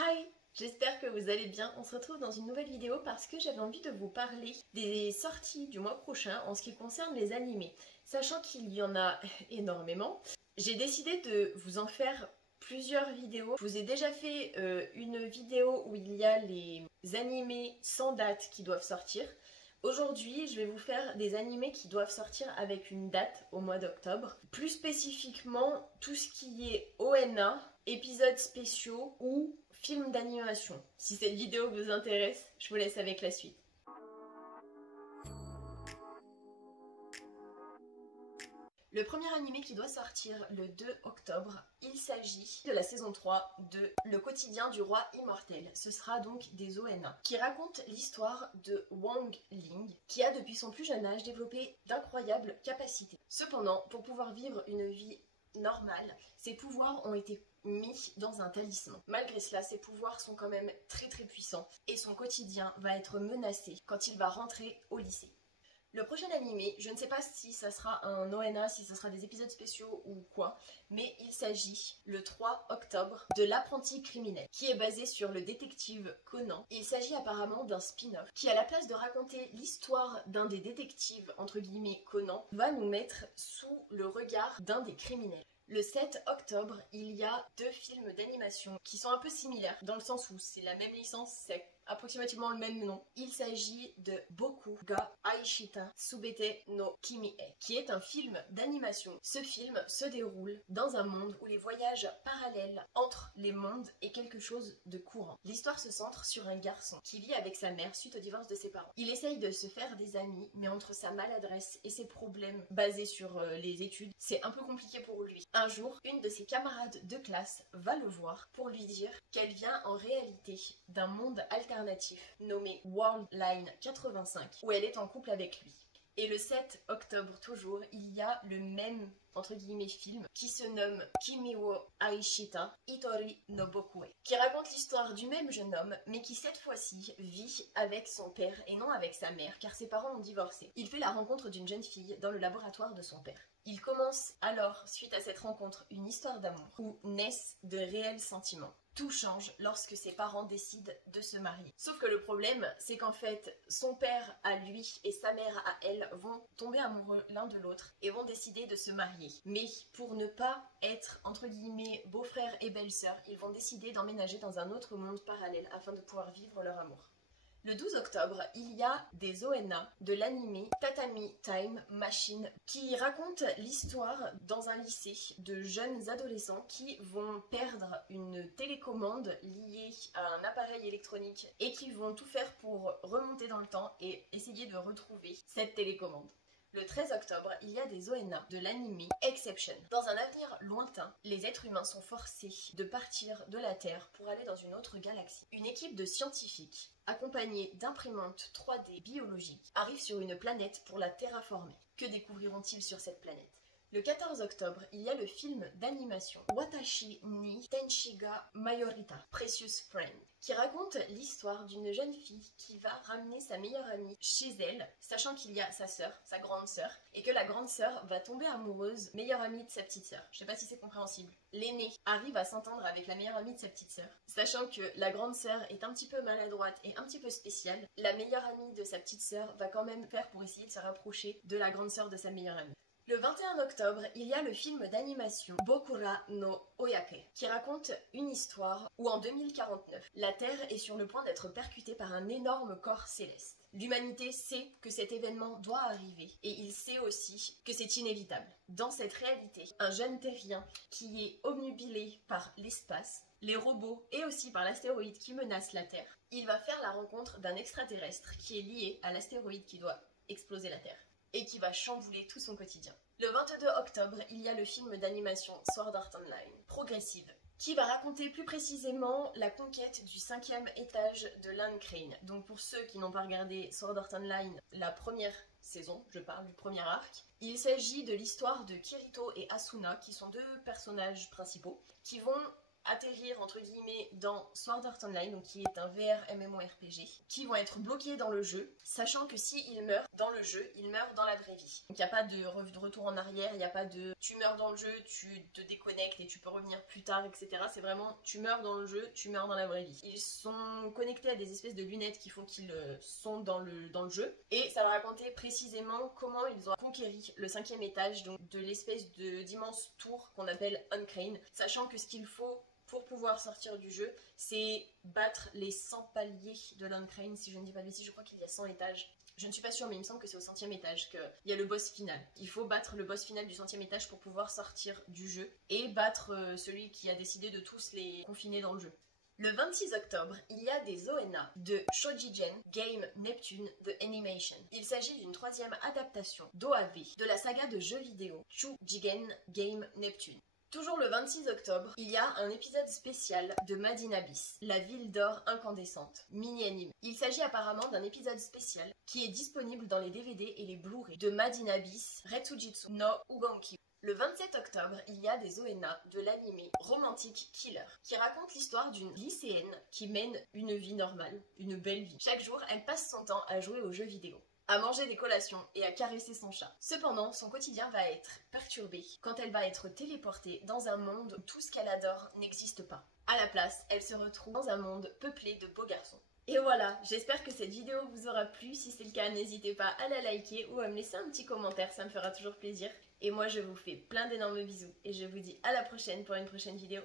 Hi! J'espère que vous allez bien. On se retrouve dans une nouvelle vidéo parce que j'avais envie de vous parler des sorties du mois prochain en ce qui concerne les animés. Sachant qu'il y en a énormément, j'ai décidé de vous en faire plusieurs vidéos. Je vous ai déjà fait une vidéo où il y a les animés sans date qui doivent sortir. Aujourd'hui, je vais vous faire des animés qui doivent sortir avec une date au mois d'octobre. Plus spécifiquement, tout ce qui est ONA, épisodes spéciaux ou films d'animation. Si cette vidéo vous intéresse, je vous laisse avec la suite. Le premier animé qui doit sortir le 2 octobre, il s'agit de la saison 3 de Le quotidien du roi immortel. Ce sera donc des ONA, qui raconte l'histoire de Wang Ling, qui a depuis son plus jeune âge développé d'incroyables capacités. Cependant, pour pouvoir vivre une vie normale, ses pouvoirs ont été mis dans un talisman. Malgré cela, ses pouvoirs sont quand même très puissants et son quotidien va être menacé quand il va rentrer au lycée. Le prochain animé, je ne sais pas si ça sera un ONA, si ça sera des épisodes spéciaux ou quoi, mais il s'agit, le 3 octobre, de L'apprenti criminel, qui est basé sur le détective Conan. Il s'agit apparemment d'un spin-off, qui à la place de raconter l'histoire d'un des détectives, entre guillemets Conan, va nous mettre sous le regard d'un des criminels. Le 7 octobre, il y a 2 films d'animation qui sont un peu similaires, dans le sens où c'est la même licence, c'est approximativement le même nom. Il s'agit de Boku ga Aishita Subete no Kimi e, qui est un film d'animation. Ce film se déroule dans un monde où les voyages parallèles entre les mondes est quelque chose de courant. L'histoire se centre sur un garçon qui vit avec sa mère suite au divorce de ses parents. Il essaye de se faire des amis, mais entre sa maladresse et ses problèmes basés sur les études, c'est un peu compliqué pour lui. Un jour, une de ses camarades de classe va le voir pour lui dire qu'elle vient en réalité d'un monde alternatif nommé Worldline 85 où elle est en couple avec lui. Et le 7 octobre toujours, il y a le même entre guillemets film qui se nomme Kimi wo Aishita Itori no Bokue, qui raconte l'histoire du même jeune homme mais qui cette fois-ci vit avec son père et non avec sa mère car ses parents ont divorcé. Il fait la rencontre d'une jeune fille dans le laboratoire de son père. Il commence alors, suite à cette rencontre, une histoire d'amour où naissent de réels sentiments. Tout change lorsque ses parents décident de se marier. Sauf que le problème, c'est qu'en fait, son père à lui et sa mère à elle vont tomber amoureux l'un de l'autre et vont décider de se marier. Mais pour ne pas être, entre guillemets, beau-frère et belle-sœur, ils vont décider d'emménager dans un autre monde parallèle afin de pouvoir vivre leur amour. Le 12 octobre, il y a des ONA de l'anime Tatami Time Machine qui raconte l'histoire dans un lycée de jeunes adolescents qui vont perdre une télécommande liée à un appareil électronique et qui vont tout faire pour remonter dans le temps et essayer de retrouver cette télécommande. Le 13 octobre, il y a des ONA de l'anime Exception. Dans un avenir lointain, les êtres humains sont forcés de partir de la Terre pour aller dans une autre galaxie. Une équipe de scientifiques, accompagnée d'imprimantes 3D biologiques, arrive sur une planète pour la terraformer. Que découvriront-ils sur cette planète ? Le 14 octobre, il y a le film d'animation Watashi ni Tenshiga Mayorita, Precious Friend, qui raconte l'histoire d'une jeune fille qui va ramener sa meilleure amie chez elle, sachant qu'il y a sa sœur, sa grande sœur, et que la grande sœur va tomber amoureuse, meilleure amie de sa petite sœur. Je sais pas si c'est compréhensible. L'aînée arrive à s'entendre avec la meilleure amie de sa petite sœur, sachant que la grande sœur est un petit peu maladroite et un petit peu spéciale. La meilleure amie de sa petite sœur va quand même faire pour essayer de se rapprocher de la grande sœur de sa meilleure amie. Le 21 octobre, il y a le film d'animation Bokura no Oyake, qui raconte une histoire où en 2049, la Terre est sur le point d'être percutée par un énorme corps céleste. L'humanité sait que cet événement doit arriver et il sait aussi que c'est inévitable. Dans cette réalité, un jeune terrien qui est obnubilé par l'espace, les robots et aussi par l'astéroïde qui menace la Terre, il va faire la rencontre d'un extraterrestre qui est lié à l'astéroïde qui doit exploser la Terre et qui va chambouler tout son quotidien. Le 22 octobre, il y a le film d'animation Sword Art Online, Progressive, qui va raconter plus précisément la conquête du 5e étage de l'Ancrane. Donc pour ceux qui n'ont pas regardé Sword Art Online, la première saison, je parle du premier arc, il s'agit de l'histoire de Kirito et Asuna, qui sont 2 personnages principaux, qui vont atterrir entre guillemets dans Sword Art Online, donc qui est un VR MMORPG, qui vont être bloqués dans le jeu, sachant que s'ils meurent dans le jeu, ils meurent dans la vraie vie. Donc il n'y a pas de retour en arrière, il n'y a pas de tu meurs dans le jeu, tu te déconnectes et tu peux revenir plus tard, etc. C'est vraiment tu meurs dans le jeu, tu meurs dans la vraie vie. Ils sont connectés à des espèces de lunettes qui font qu'ils sont dans le jeu, et ça va raconter précisément comment ils ont conquéri le 5e étage, donc de l'espèce d'immense tour qu'on appelle Uncrane, sachant que ce qu'il faut pour pouvoir sortir du jeu, c'est battre les 100 paliers de l'Uncrane, si je ne dis pas de bêtises, je crois qu'il y a 100 étages. Je ne suis pas sûre, mais il me semble que c'est au 100e étage qu'il y a le boss final. Il faut battre le boss final du 100e étage pour pouvoir sortir du jeu, et battre celui qui a décidé de tous les confiner dans le jeu. Le 26 octobre, il y a des ONA de Shoujigen Game Neptune The Animation. Il s'agit d'une 3e adaptation d'OAV de la saga de jeux vidéo Shoujigen Game Neptune. Toujours le 26 octobre, il y a un épisode spécial de Made in Abyss, la ville d'or incandescente, mini-anime. Il s'agit apparemment d'un épisode spécial qui est disponible dans les DVD et les Blu-ray de Made in Abyss Retsujitsu no Ugonki. Le 27 octobre, il y a des ONA de l'anime Romantic Killer, qui raconte l'histoire d'une lycéenne qui mène une vie normale, une belle vie. Chaque jour, elle passe son temps à jouer aux jeux vidéo, à manger des collations et à caresser son chat. Cependant, son quotidien va être perturbé quand elle va être téléportée dans un monde où tout ce qu'elle adore n'existe pas. À la place, elle se retrouve dans un monde peuplé de beaux garçons. Et voilà, j'espère que cette vidéo vous aura plu. Si c'est le cas, n'hésitez pas à la liker ou à me laisser un petit commentaire, ça me fera toujours plaisir. Et moi, je vous fais plein d'énormes bisous et je vous dis à la prochaine pour une prochaine vidéo.